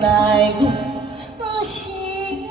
来阮身边。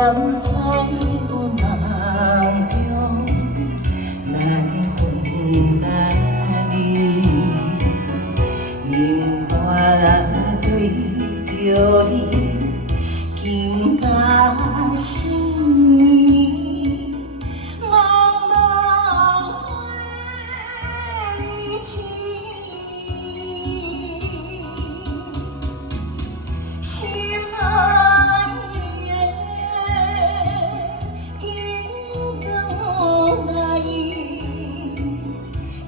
踮在梦中，难分难离，因我对着你，更加心意，茫茫对你情。心爱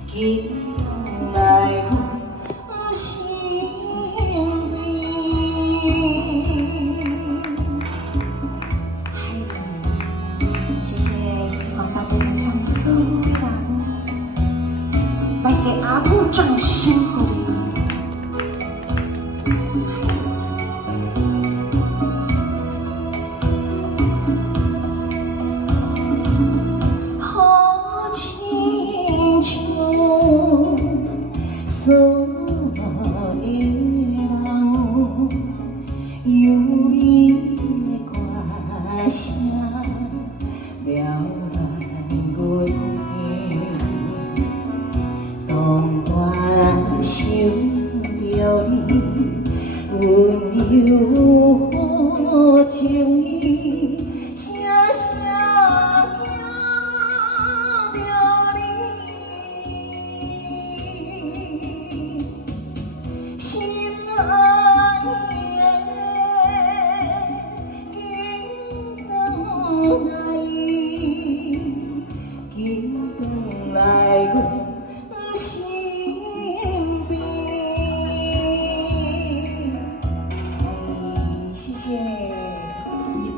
紧来阮身边，谢谢广大的演唱所有人，来给阿土掌声鼓励。所有人有你的歌声了乱阮的，当我想着你温柔情意，声声惊着你。心爱的，紧回来，紧回来阮身边。谢谢，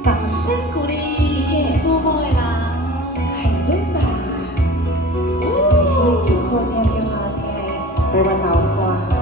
掌声鼓励，谢谢所有的人，爱你吧。这是真好听，真好听的台湾老歌。